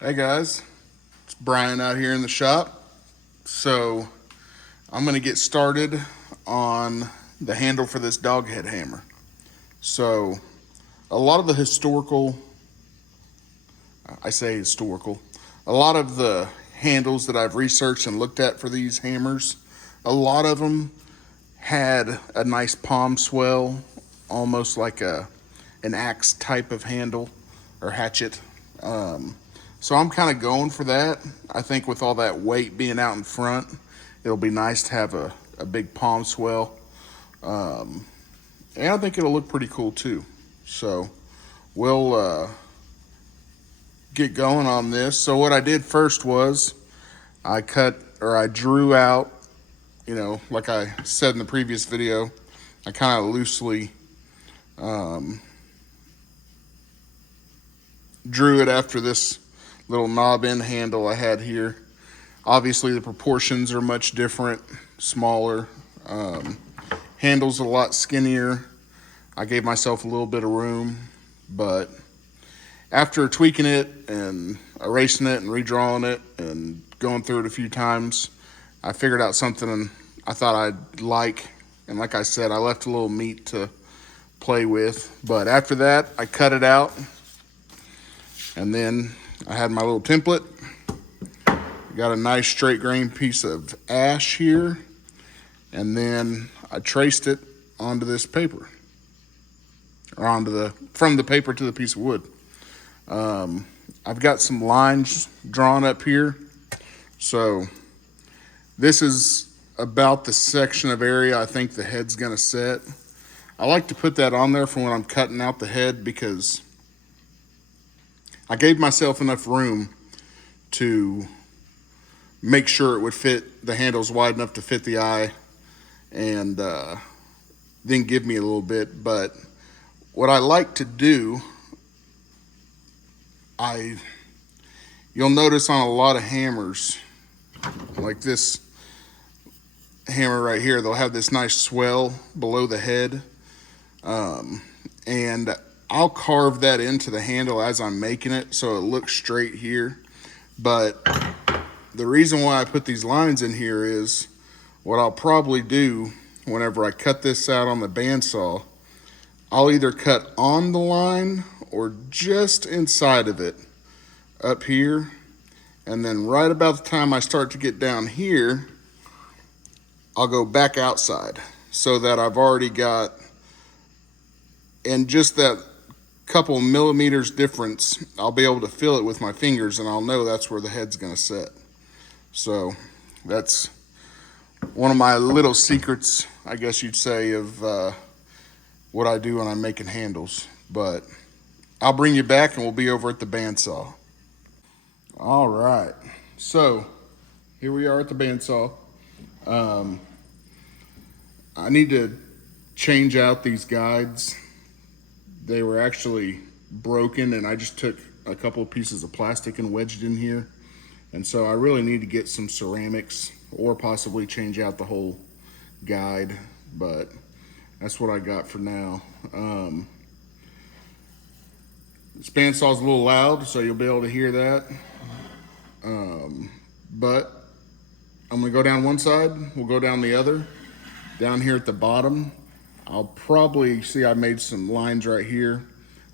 Hey guys, it's Brian out here in the shop. So I'm going to get started on the handle for this dog head hammer. So a lot of the I say historical, a lot of the handles that I've researched and looked at for these hammers, a lot of them had a nice palm swell, almost like an axe type of handle or hatchet. So I'm kind of going for that. I think with all that weight being out in front, it'll be nice to have a big palm swell. And I think it'll look pretty cool too. So we'll get going on this. So what I did first was I drew out, like I said in the previous video, I kind of loosely drew it after this little knob end handle I had here. Obviously the proportions are much different, smaller. Handle's a lot skinnier. I gave myself a little bit of room, but after tweaking it and erasing it and redrawing it and going through it a few times, I figured out something I thought I'd like. And like I said, I left a little meat to play with. But after that, I cut it out. And then I had my little template. Got a nice straight grain piece of ash here. And then I traced it onto this paper. Or from the paper to the piece of wood. I've got some lines drawn up here. So this is about the section of area I think the head's gonna set. I like to put that on there for when I'm cutting out the head because I gave myself enough room to make sure it would fit, the handle's wide enough to fit the eye, and then give me a little bit. But what I like to do, you'll notice on a lot of hammers, like this hammer right here, they'll have this nice swell below the head. And I'll carve that into the handle as I'm making it so it looks straight here. But the reason why I put these lines in here is what I'll probably do whenever I cut this out on the bandsaw, I'll either cut on the line or just inside of it up here. And then right about the time I start to get down here, I'll go back outside so that I've already got, and just that couple millimeters difference, I'll be able to feel it with my fingers and I'll know that's where the head's gonna set. So that's one of my little secrets, I guess you'd say, of what I do when I'm making handles. But I'll bring you back and we'll be over at the bandsaw. All right, so here we are at the bandsaw. I need to change out these guides. They were actually broken and I just took a couple of pieces of plastic and wedged in here. And so I really need to get some ceramics or possibly change out the whole guide, but that's what I got for now. This bandsaw's a little loud, so you'll be able to hear that. But I'm gonna go down one side, we'll go down the other. Down here at the bottom, I'll probably see I made some lines right here.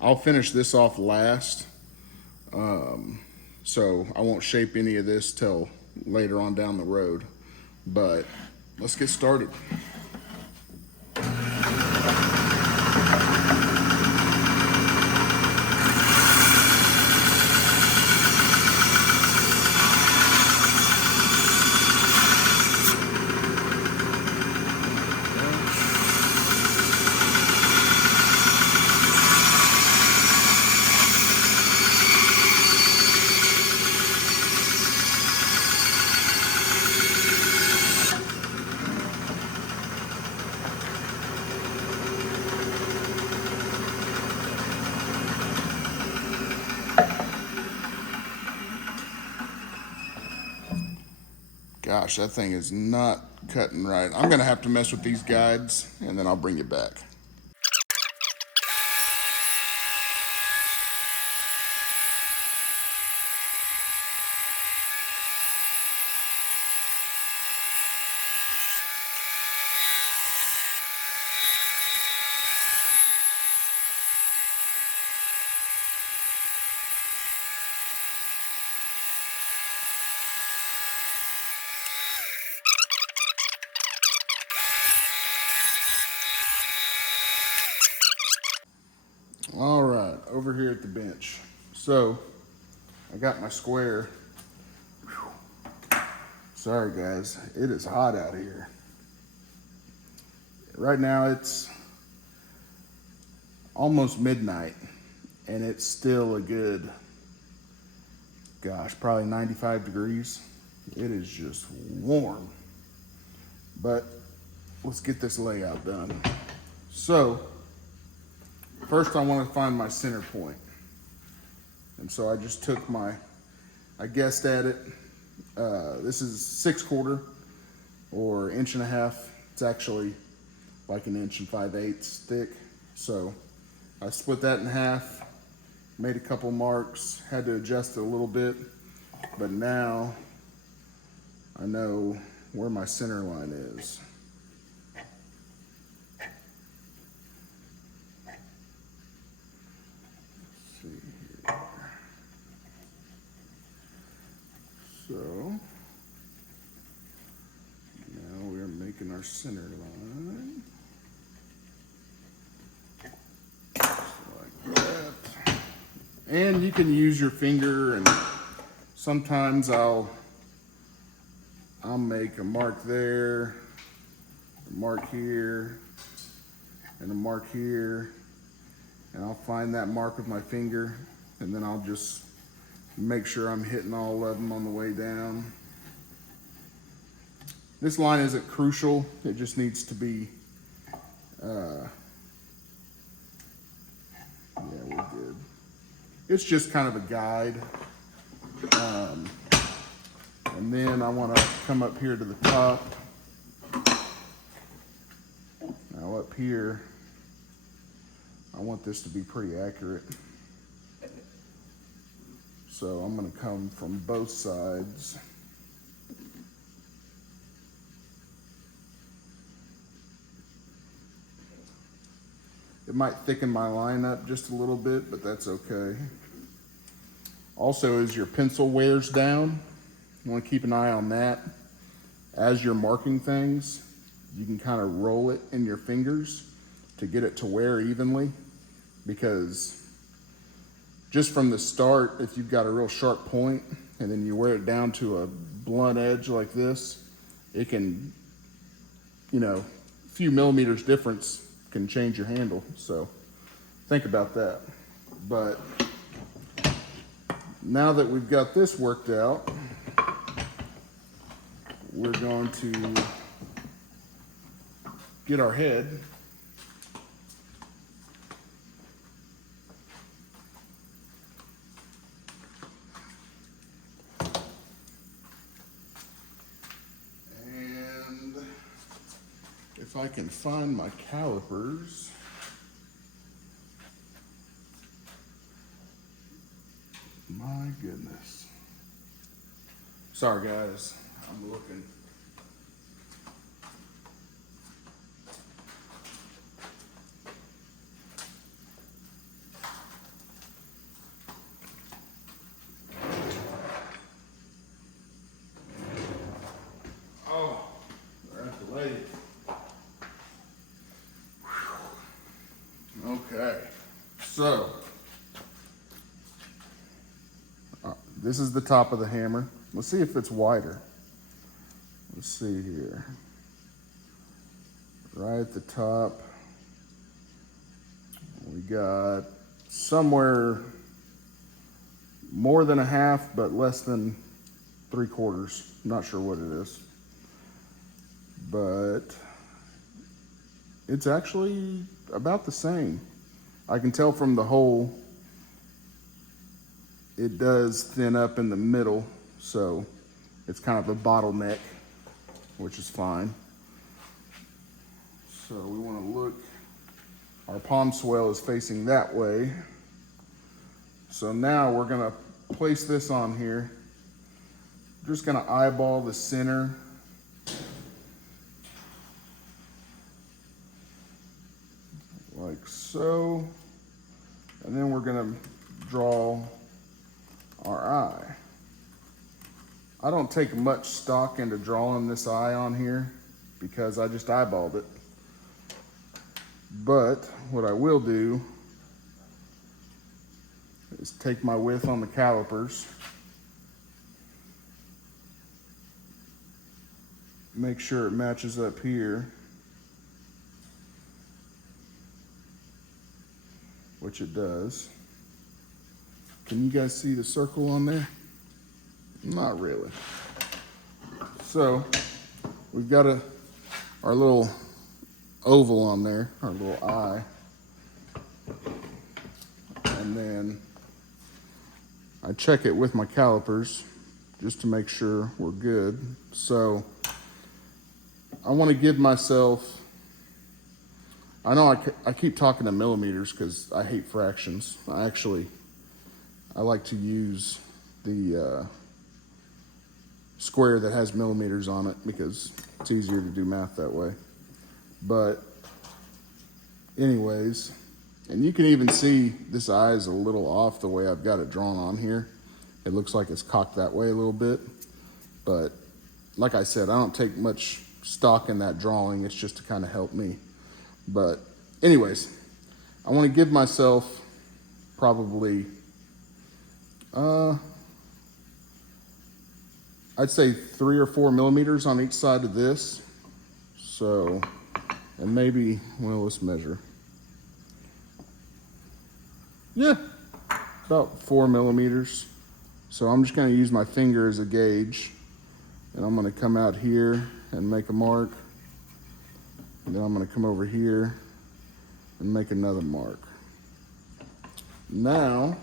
I'll finish this off last. So I won't shape any of this till later on down the road. But let's get started. Gosh, that thing is not cutting right. I'm gonna have to mess with these guides and then I'll bring you back. over here at the bench. So I got my square. Whew. Sorry guys, it is hot out here. Right now it's almost midnight and it's still a good, gosh, probably 95 degrees. It is just warm. But let's get this layout done. So first I want to find my center point. And so I just took I guessed at it. This is 6/4 or 1.5 inches. It's actually like 1 5/8 inches thick. So I split that in half, made a couple marks, had to adjust it a little bit, but now I know where my center line is. Let's see here. So now we're making our center line. Like that. And you can use your finger, and sometimes I'll make a mark there, a mark here, and a mark here, and I'll find that mark with my finger, and then I'll just make sure I'm hitting all of them on the way down. This line isn't crucial, it just needs to be, yeah, we're good. It's just kind of a guide. And then I want to come up here to the top. Now up here, I want this to be pretty accurate. So I'm going to come from both sides. It might thicken my line up just a little bit, but that's okay. Also, as your pencil wears down, you want to keep an eye on that. As you're marking things, you can kind of roll it in your fingers to get it to wear evenly, because just from the start, if you've got a real sharp point and then you wear it down to a blunt edge like this, it can, you know, a few millimeters difference can change your handle. So think about that. But now that we've got this worked out, we're going to get our head. And if I can find my calipers, my goodness. Sorry guys, I'm looking. Oh, they're at the lathe. Okay, so this is the top of the hammer. Let's see if it's wider. Let's see here. Right at the top, we got somewhere more than 1/2, but less than 3/4. Not sure what it is. But it's actually about the same. I can tell from the hole, it does thin up in the middle, so it's kind of a bottleneck, which is fine. So we want to look, our palm swell is facing that way. So now we're going to place this on here. I'm just going to eyeball the center. Like so. And then we're going to draw our eye. I don't take much stock into drawing this eye on here because I just eyeballed it. But what I will do is take my width on the calipers, make sure it matches up here, which it does. Can you guys see the circle on there? Not really. So we've got our little oval on there, our little eye. And then I check it with my calipers just to make sure we're good. So I want to give myself, I know I keep talking in millimeters because I hate fractions. I like to use the square that has millimeters on it because it's easier to do math that way. But anyways, and you can even see this eye is a little off the way I've got it drawn on here. It looks like it's cocked that way a little bit. But like I said, I don't take much stock in that drawing. It's just to kind of help me. But anyways, I want to give myself probably, I'd say 3 or 4 millimeters on each side of this. So, and maybe, well, let's measure. Yeah, about 4 millimeters. So I'm just gonna use my finger as a gauge, and I'm gonna come out here and make a mark. And then I'm gonna come over here and make another mark. Now,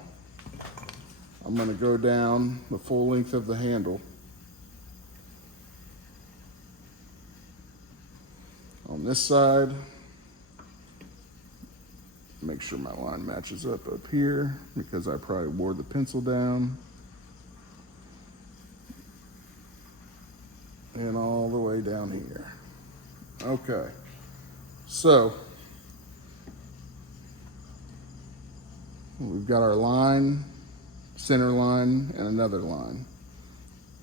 I'm gonna go down the full length of the handle. On this side, make sure my line matches up here because I probably wore the pencil down. And all the way down here. Okay, so we've got our line, center line, and another line.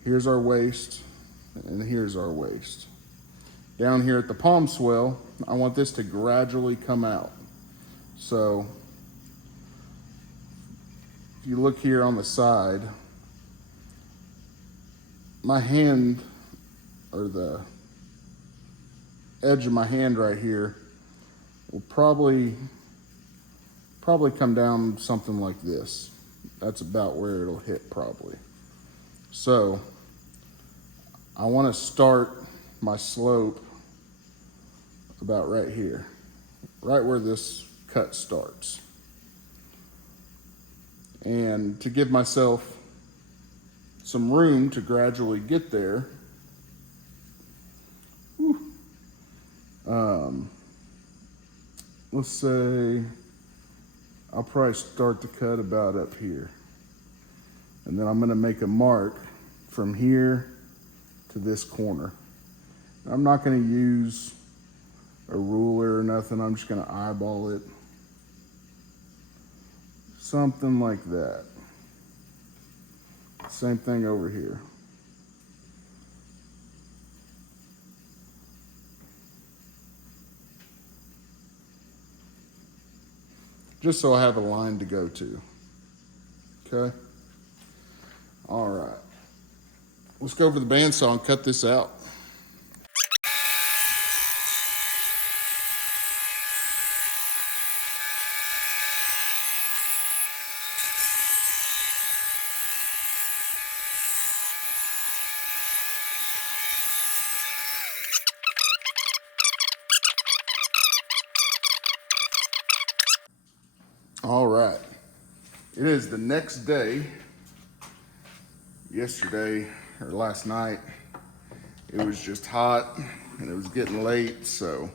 Here's our waist, and here's our waist. Down here at the palm swell, I want this to gradually come out. So if you look here on the side, my hand, or the edge of my hand right here, will probably come down something like this. That's about where it'll hit probably. So I want to start my slope about right here, right where this cut starts. And to give myself some room to gradually get there, let's say I'll probably start the cut about up here. And then I'm gonna make a mark from here to this corner. I'm not gonna use a ruler or nothing. I'm just gonna eyeball it. Something like that. Same thing over here. Just so I have a line to go to. Okay? All right. Let's go over the bandsaw and cut this out. All right, it is the next day. Yesterday, or last night, it was just hot and it was getting late, so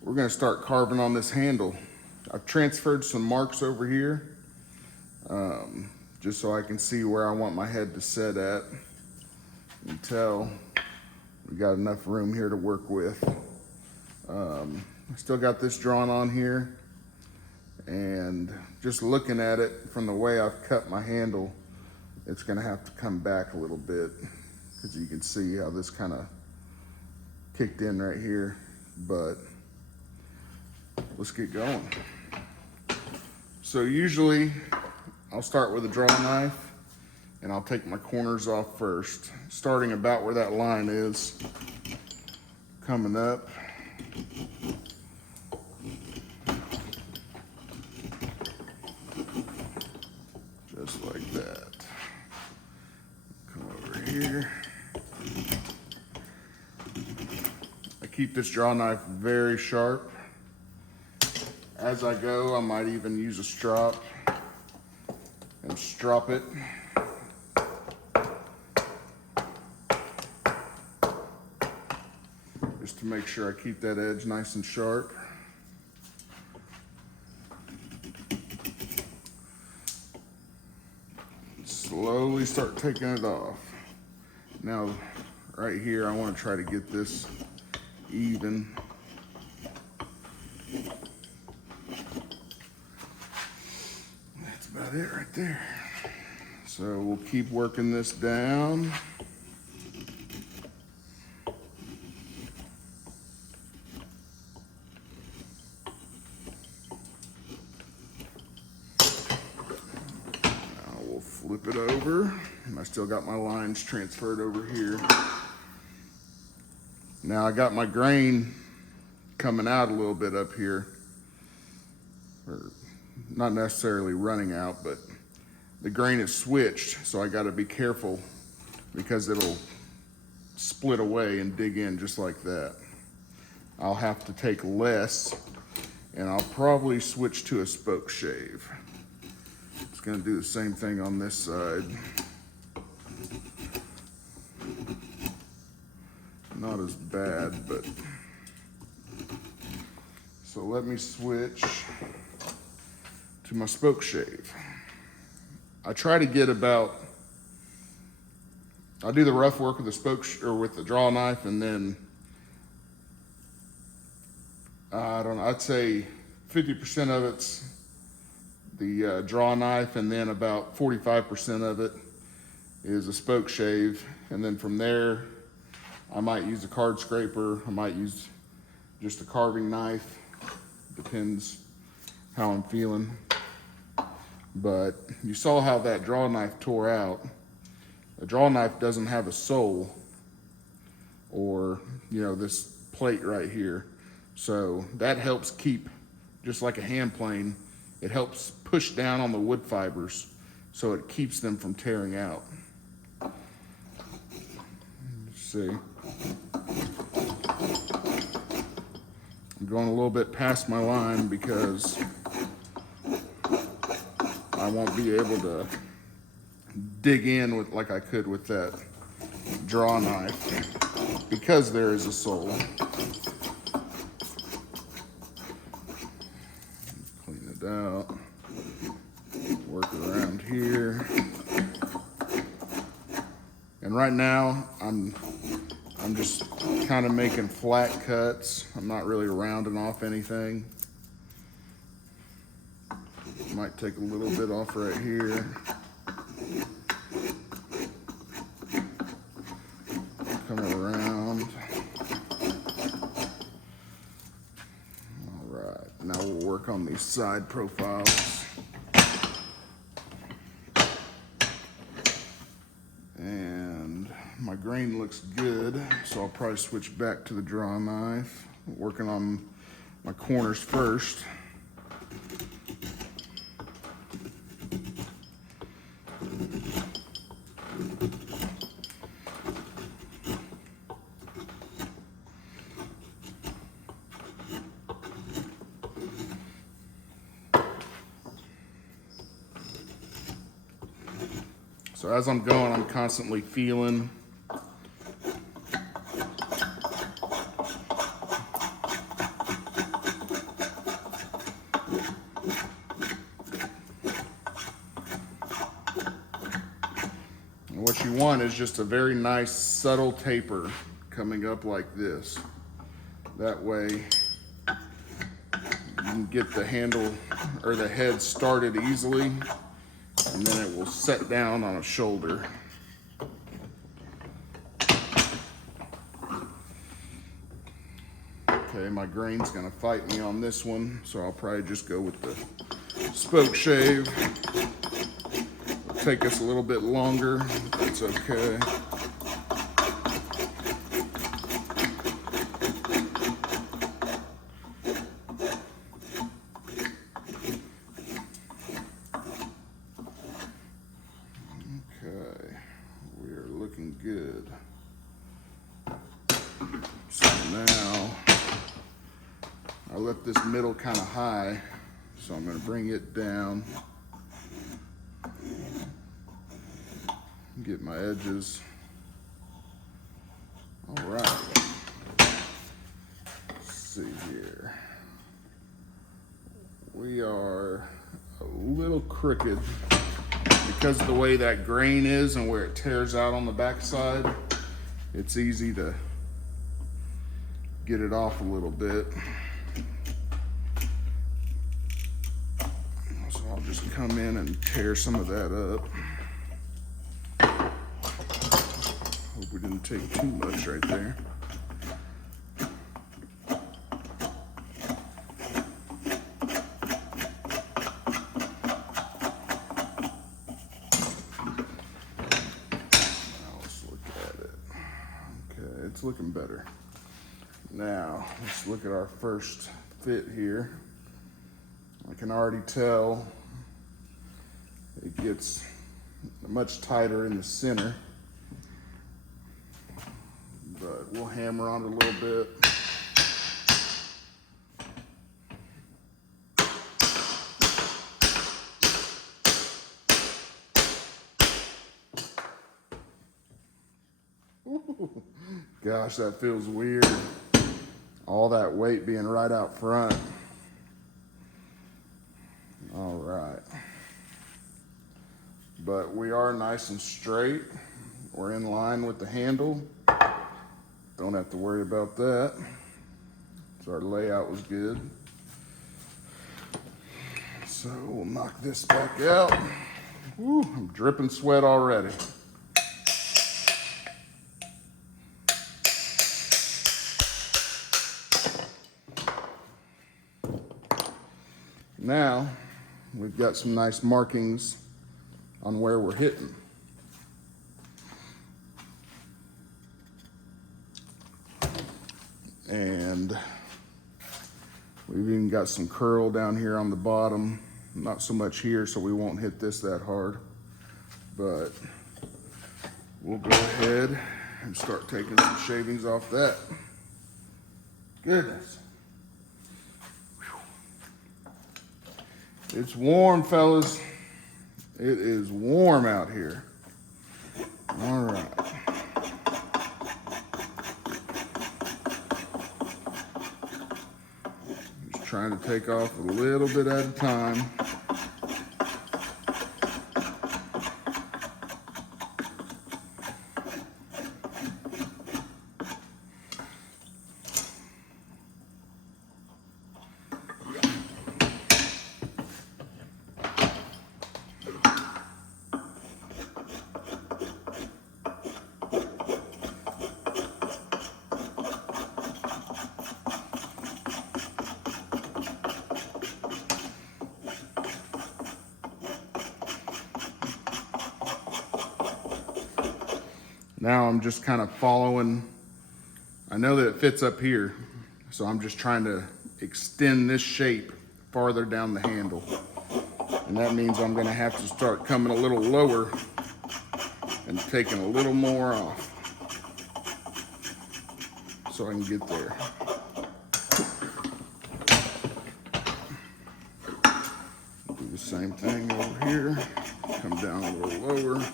we're gonna start carving on this handle. I've transferred some marks over here, just so I can see where I want my head to set at until we got enough room here to work with. I still got this drawn on here. And just looking at it from the way I've cut my handle, it's gonna have to come back a little bit because you can see how this kind of kicked in right here, but let's get going. So usually I'll start with a draw knife and I'll take my corners off first, starting about where that line is, coming up. Just like that. Come over here. I keep this draw knife very sharp. As I go, I might even use a strop and strop it. Just to make sure I keep that edge nice and sharp. Slowly start taking it off. Now, right here, I want to try to get this even. That's about it right there. So we'll keep working this down. Flip it over, and I still got my lines transferred over here. Now I got my grain coming out a little bit up here, or not necessarily running out, but the grain is switched, so I got to be careful because it'll split away and dig in just like that. I'll have to take less, and I'll probably switch to a spoke shave. Going to do the same thing on this side. Not as bad, but so let me switch to my spoke shave. I try to get about, I do the rough work with the spoke or with the draw knife, and then I don't know, I'd say 50% of it's the draw knife, and then about 45% of it is a spoke shave. And then from there, I might use a card scraper. I might use just a carving knife. Depends how I'm feeling. But you saw how that draw knife tore out. A draw knife doesn't have a sole, or, you know, this plate right here. So that helps keep, just like a hand plane, it helps push down on the wood fibers so it keeps them from tearing out. Let's see. I'm going a little bit past my line because I won't be able to dig in with like I could with that draw knife because there is a sole. Clean it out. Work around here. And right now I'm just kind of making flat cuts. I'm not really rounding off anything. Might take a little bit off right here. Come around. All right, now we'll work on these side profiles. And my grain looks good, so I'll probably switch back to the draw knife. Working on my corners first. So as I'm going, I'm constantly feeling. And what you want is just a very nice subtle taper coming up like this. That way you can get the handle or the head started easily, and then it will set down on a shoulder. Okay, my grain's gonna fight me on this one, so I'll probably just go with the spoke shave. take us a little bit longer. That's okay. Okay, we are looking good. So now, I left this middle kind of high, so I'm going to bring it down. Get my edges. All right. Let's see here. We are a little crooked because of the way that grain is and where it tears out on the backside. It's easy to get it off a little bit. So I'll just come in and tear some of that up. Hope we didn't take too much right there. Now let's look at it. Okay, it's looking better. Now let's look at our first fit here. I can already tell it gets much tighter in the center, but we'll hammer on it a little bit. Ooh, gosh, that feels weird. All that weight being right out front. All right. But we are nice and straight. We're in line with the handle. Don't have to worry about that. So our layout was good. So we'll knock this back out. Woo, I'm dripping sweat already. Now, we've got some nice markings on where we're hitting. And we've even got some curl down here on the bottom. Not so much here, so we won't hit this that hard. But we'll go ahead and start taking some shavings off that. Goodness. It's warm, fellas. It is warm out here. All right. Just trying to take off a little bit at a time. Now I'm just kind of following. I know that it fits up here, so I'm just trying to extend this shape farther down the handle. And that means I'm gonna have to start coming a little lower and taking a little more off so I can get there. Do the same thing over here, come down a little lower.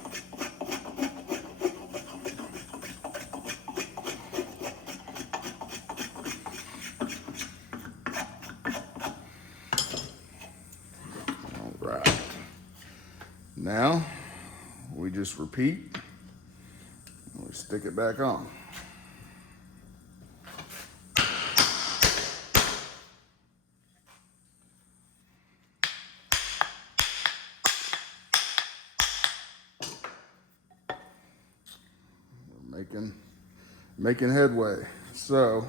Now, we just repeat, and we stick it back on. We're making headway. So,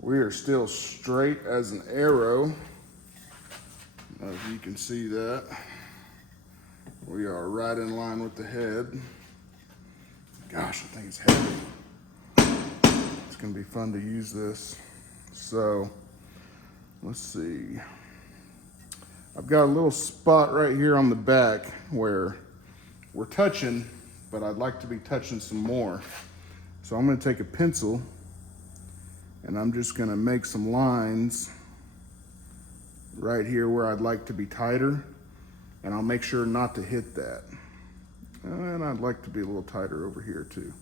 we are still straight as an arrow. I don't know if you can see that. We are right in line with the head. Gosh, I think it's heavy. It's gonna be fun to use this. So, let's see. I've got a little spot right here on the back where we're touching, but I'd like to be touching some more. So I'm gonna take a pencil and I'm just gonna make some lines right here where I'd like to be tighter, and I'll make sure not to hit that. And I'd like to be a little tighter over here too.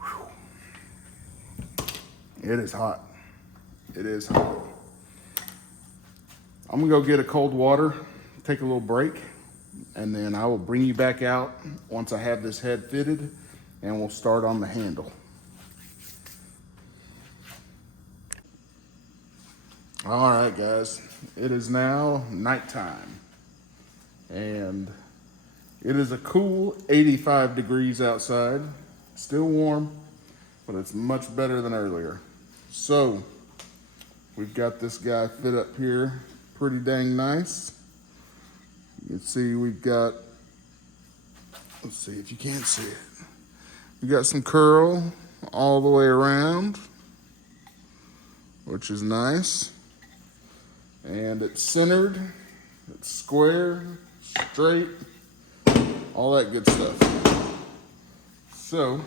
Whew. It is hot. It is hot. I'm gonna go get a cold water, take a little break, and then I will bring you back out once I have this head fitted, and we'll start on the handle. All right, guys, it is now nighttime, and it is a cool 85 degrees outside. Still warm, but it's much better than earlier. So, we've got this guy fit up here pretty dang nice. You can see we've got, let's see if you can't see it. We got some curl all the way around, which is nice. And it's centered, it's square, straight, all that good stuff. So,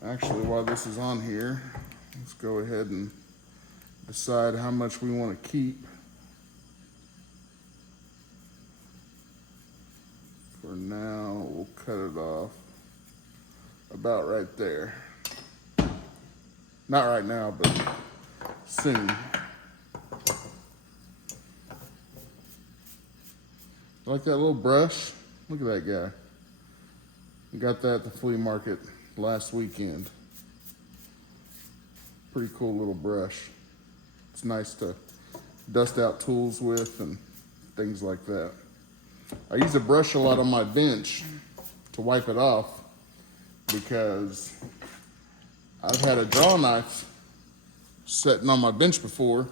actually while this is on here, let's go ahead and decide how much we want to keep. For now, we'll cut it off about right there. Not right now, but soon. Like that little brush? Look at that guy. We got that at the flea market last weekend. Pretty cool little brush. It's nice to dust out tools with and things like that. I use a brush a lot on my bench to wipe it off because I've had a draw knife sitting on my bench before.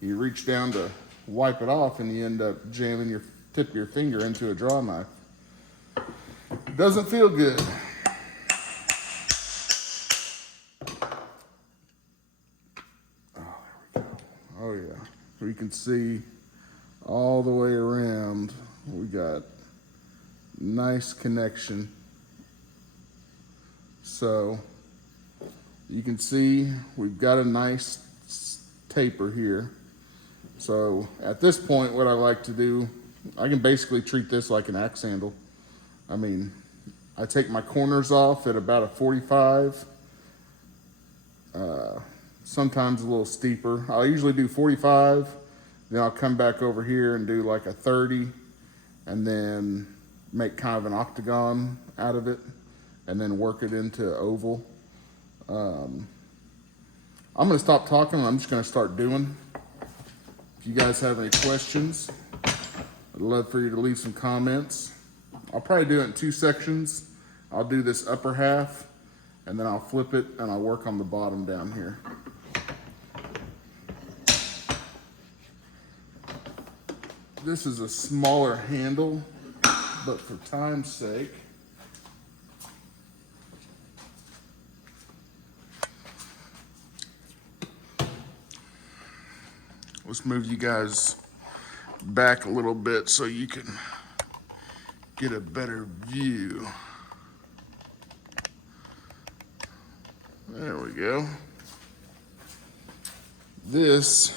You reach down to wipe it off and you end up jamming your tip of your finger into a draw knife. It doesn't feel good. Oh, there we go. Oh yeah. We can see all the way around. We got nice connection. So you can see we've got a nice taper here. So at this point, what I like to do, I can basically treat this like an axe handle. I mean, I take my corners off at about a 45, sometimes a little steeper. I'll usually do 45, then I'll come back over here and do like a 30, and then make kind of an octagon out of it, and then work it into oval. I'm gonna stop talking, I'm just gonna start doing. If you guys have any questions, I'd love for you to leave some comments. I'll probably do it in 2 sections. I'll do this upper half, and then I'll flip it and I'll work on the bottom down here. This is a smaller handle, but for time's sake, let's move you guys back a little bit so you can get a better view. There we go. This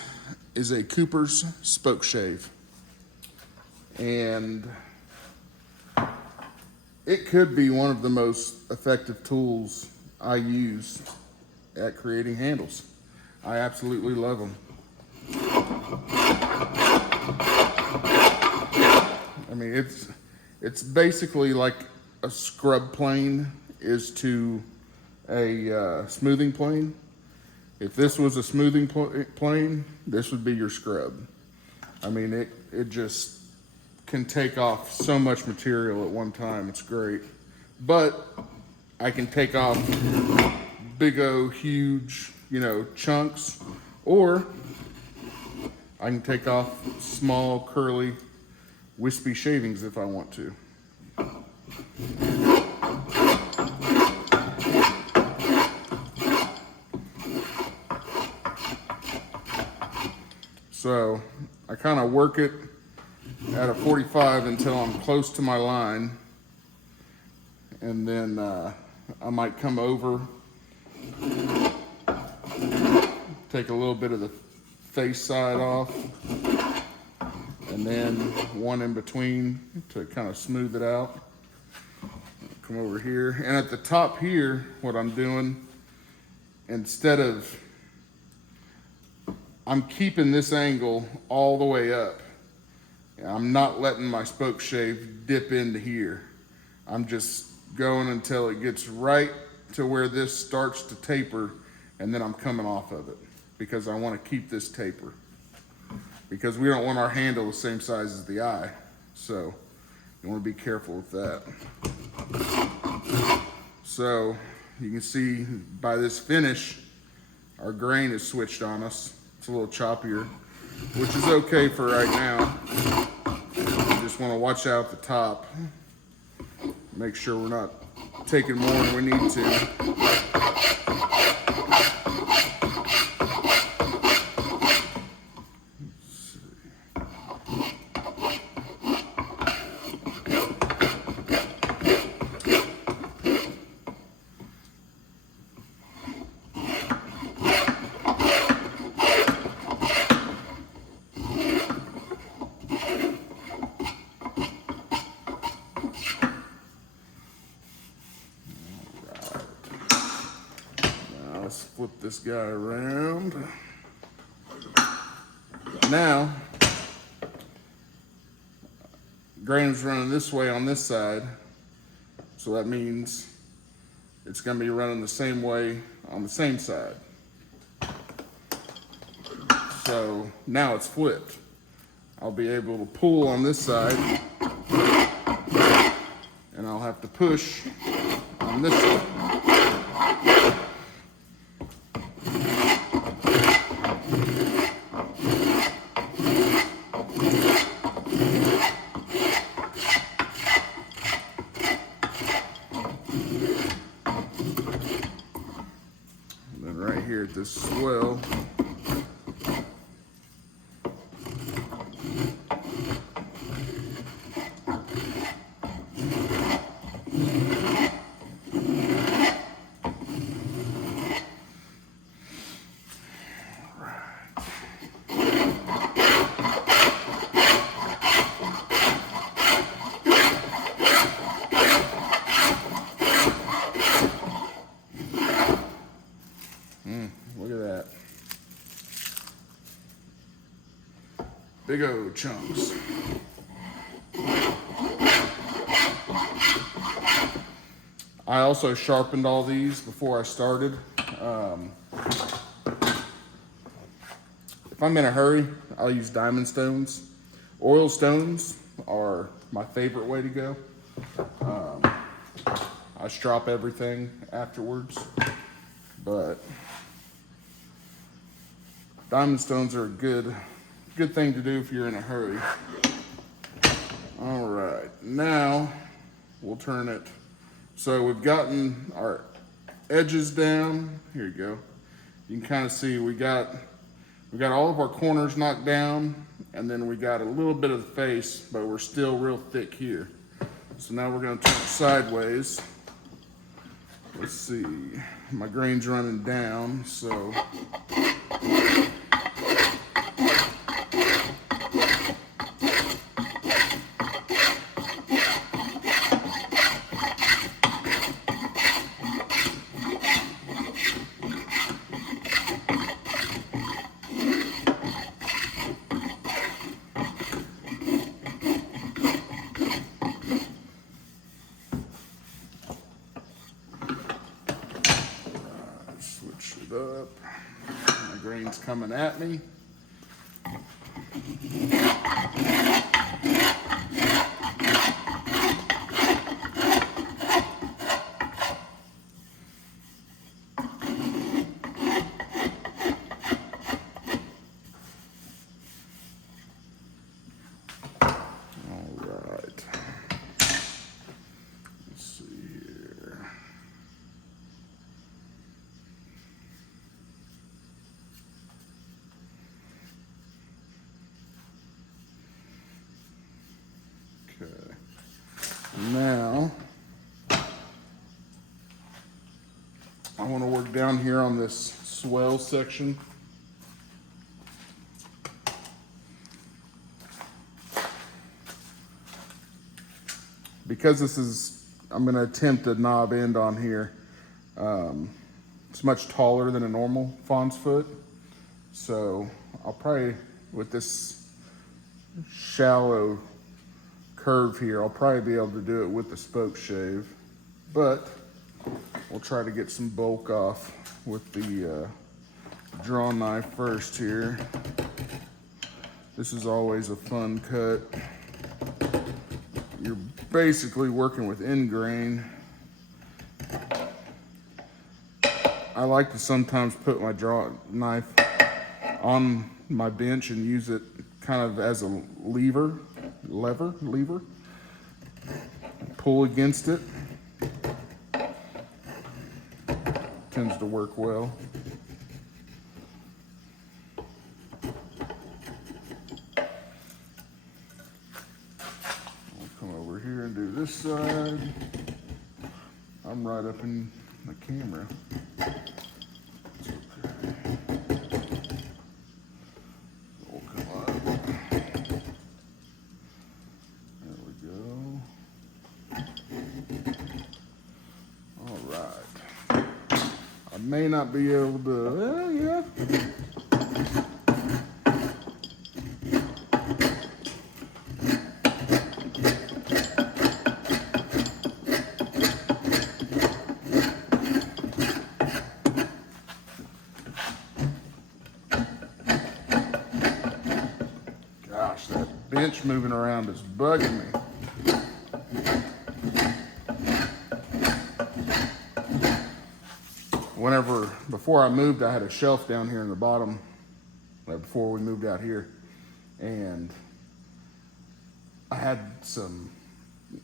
is a Cooper's spoke shave, and it could be one of the most effective tools I use at creating handles. I absolutely love them. I mean, it's basically like a scrub plane is to a smoothing plane. If this was a smoothing plane, this would be your scrub. I mean, it just can take off so much material at one time. It's great. But I can take off big huge, chunks, or I can take off small, curly, wispy shavings if I want to. So I kind of work it at a 45 until I'm close to my line, and then I might come over, take a little bit of the face side off, and then one in between to kind of smooth it out. Come over here, and at the top here, what I'm doing, instead of, I'm keeping this angle all the way up. I'm not letting my spoke shave dip into here. I'm just going until it gets right to where this starts to taper, and then I'm coming off of it because I want to keep this taper, because we don't want our handle the same size as the eye. So you want to be careful with that. So you can see by this finish, our grain is switched on us. It's a little choppier, which is okay for right now. You just want to watch out at the top. Make sure we're not taking more than we need to. Let's flip this guy around. Now, grain's running this way on this side, so that means it's going to be running the same way on the same side. So now it's flipped. I'll be able to pull on this side, and I'll have to push on this side. Here at this swell, look at that. Big old chunks. I also sharpened all these before I started. If I'm in a hurry, I'll use diamond stones. Oil stones are my favorite way to go. I strop everything afterwards, but diamond stones are a good thing to do if you're in a hurry. All right, now we'll turn it. So we've gotten our edges down. Here you go. You can kind of see we got all of our corners knocked down, and then we got a little bit of the face, but we're still real thick here. So now we're going to turn it sideways. Let's see, my grain's running down, so switch it up. My grain's coming at me. down here on this swell section. Because this is, I'm going to attempt a knob end on here. It's much taller than a normal fawn's foot. So I'll probably, with this shallow curve here, I'll probably be able to do it with the spoke shave. But we'll try to get some bulk off with the draw knife first here. This is always a fun cut. You're basically working with end grain. I like to sometimes put my draw knife on my bench and use it kind of as a lever. Pull against it. Tends to work well. I'll come over here and do this side. I'm right up in the camera. It's okay. We'll come up. There we go. All right. I may not be able to, yeah. Gosh, that bench moving around is bugging me. Before I moved, I had a shelf down here in the bottom, right before we moved out here, and I had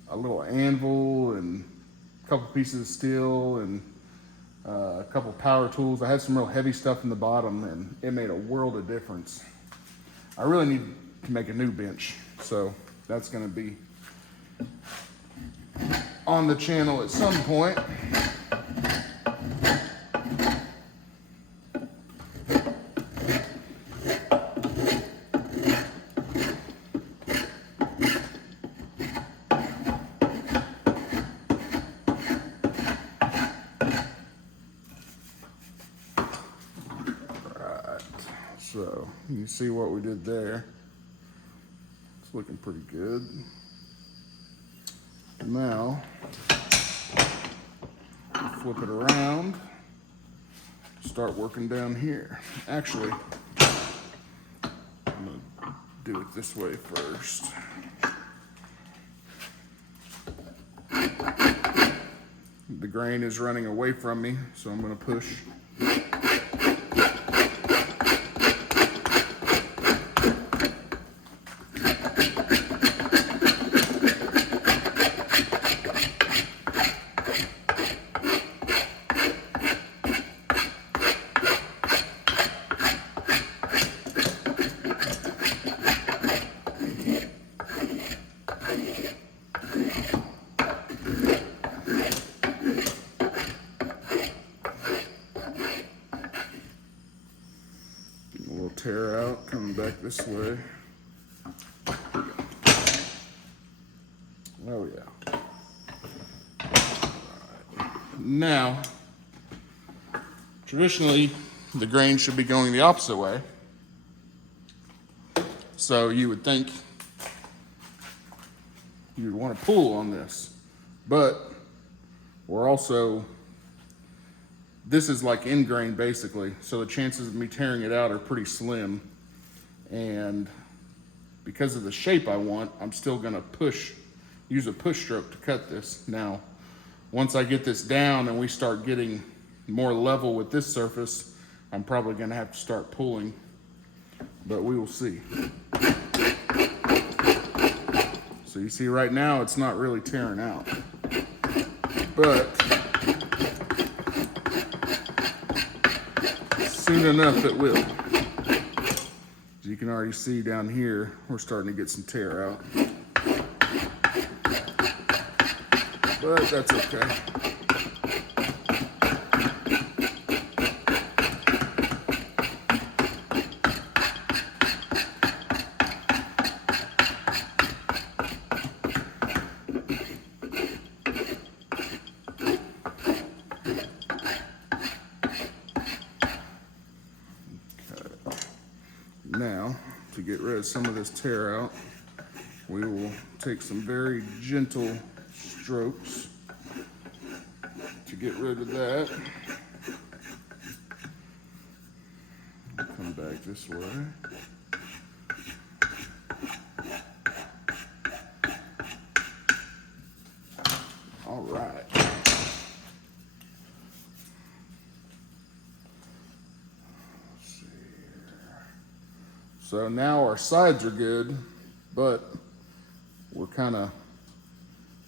a little anvil and a couple pieces of steel and a couple power tools. I had some real heavy stuff in the bottom, and it made a world of difference. I really need to make a new bench, so that's going to be on the channel at some point. So you can see what we did there. It's looking pretty good. Now, flip it around, start working down here. Actually, I'm gonna do it this way first. The grain is running away from me, so I'm gonna push. Tear out, coming back this way. Oh yeah. Right. Now, traditionally, the grain should be going the opposite way. So you would think you'd want to pull on this, but this is like end grain basically, so the chances of me tearing it out are pretty slim. And because of the shape I want, I'm still gonna use a push stroke to cut this. Now, once I get this down and we start getting more level with this surface, I'm probably gonna have to start pulling, but we will see. So you see right now, it's not really tearing out, but soon enough it will. As you can already see down here, we're starting to get some tear out. But that's okay. to get rid of some of this tear out, we will take some very gentle strokes to get rid of that. Come back this way. All right. So now our sides are good, but we're kind of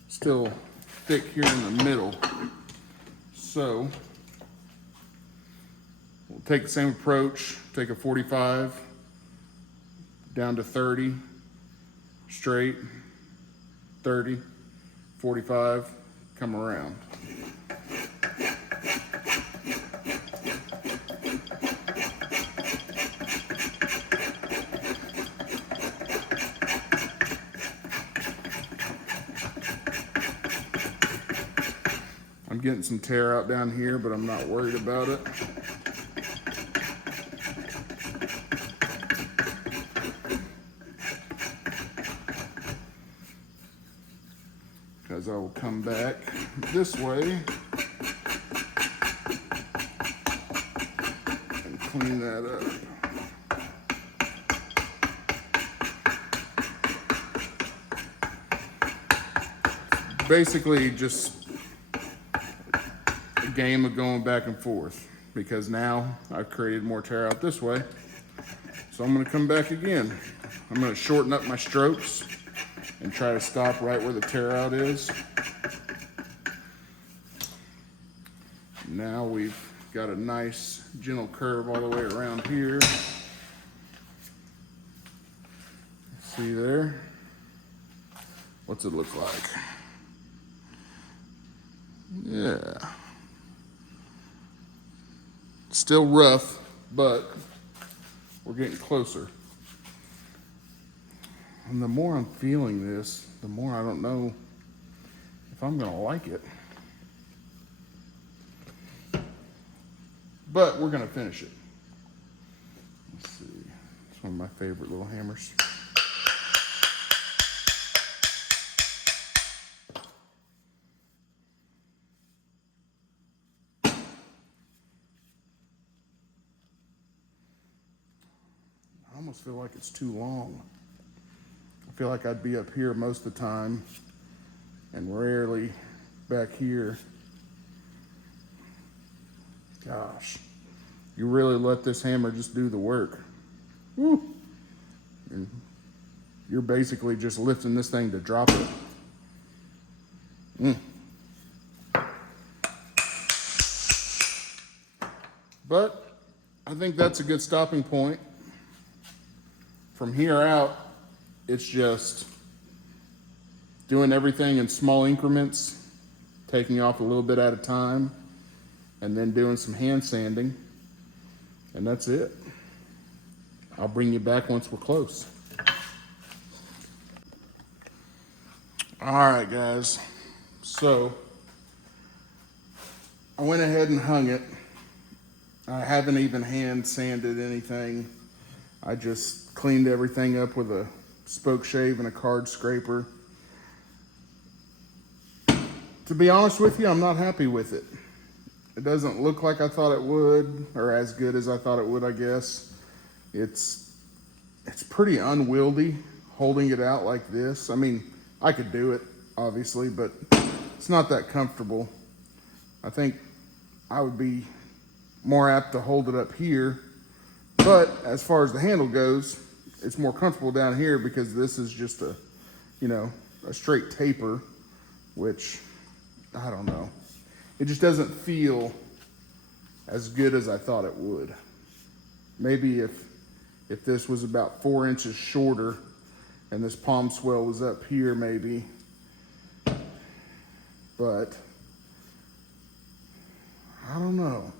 still thick here in the middle. So we'll take the same approach, take a 45 down to 30, straight, 30, 45, come around. I'm getting some tear out down here, but I'm not worried about it. Because I will come back this way and clean that up. Basically just a game of going back and forth, because now I've created more tear out this way. So I'm going to come back again. I'm going to shorten up my strokes and try to stop right where the tear out is. Now we've got a nice gentle curve all the way around here. See there? What's it look like? Yeah. Still rough, but we're getting closer. And the more I'm feeling this, the more I don't know if I'm gonna like it. But we're gonna finish it. Let's see. It's one of my favorite little hammers. I almost feel like it's too long. I feel like I'd be up here most of the time and rarely back here. Gosh, you really let this hammer just do the work. Woo. And you're basically just lifting this thing to drop it. But I think that's a good stopping point. From here out, it's just doing everything in small increments, taking off a little bit at a time, and then doing some hand sanding, and that's it. I'll bring you back once we're close. All right, guys. So I went ahead and hung it. I haven't even hand sanded anything. I just cleaned everything up with a spoke shave and a card scraper. To be honest with you, I'm not happy with it. It doesn't look like I thought it would, or as good as I thought it would, I guess. It's pretty unwieldy holding it out like this. I mean, I could do it, obviously, but it's not that comfortable. I think I would be more apt to hold it up here. But as far as the handle goes, it's more comfortable down here because this is just a straight taper, which, I don't know. It just doesn't feel as good as I thought it would. Maybe if this was about 4 inches shorter and this palm swell was up here maybe. But I don't know.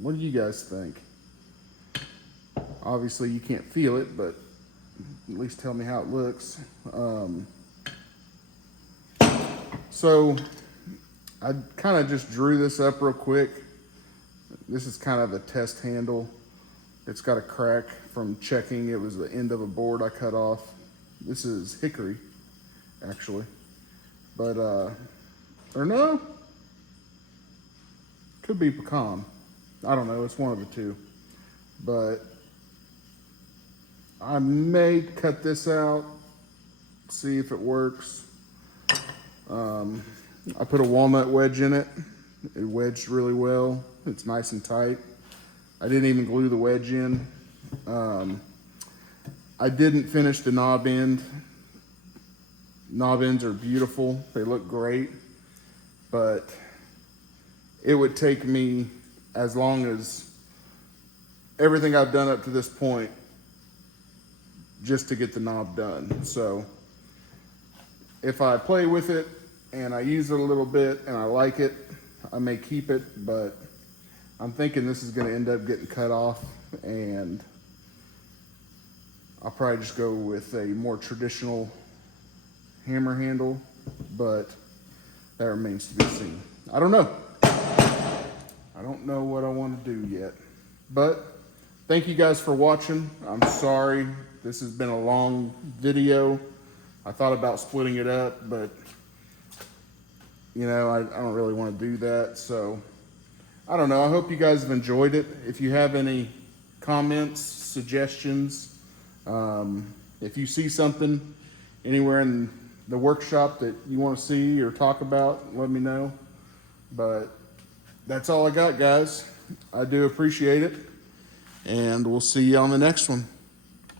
What do you guys think? Obviously you can't feel it, but at least tell me how it looks. So I kind of just drew this up real quick. This is kind of a test handle It's got a crack from checking. It was the end of a board I cut off. This is hickory, actually. But, or no, could be pecan. I don't know, it's one of the two. But I may cut this out, see if it works. I put a walnut wedge in it. It wedged really well. It's nice and tight. I didn't even glue the wedge in. I didn't finish the knob end. Knob ends are beautiful. They look great, but it would take me as long as everything I've done up to this point just to get the knob done. So if I play with it and I use it a little bit and I like it, I may keep it, but I'm thinking this is gonna end up getting cut off, and I'll probably just go with a more traditional hammer handle, but that remains to be seen. I don't know. I don't know what I want to do yet, but thank you guys for watching. I'm sorry this has been a long video. I thought about splitting it up, but you know, I don't really want to do that. So I don't know. I hope you guys have enjoyed it. If you have any comments, suggestions, if you see something anywhere in the workshop that you want to see or talk about, let me know. But that's all I got, guys. I do appreciate it, and we'll see you on the next one.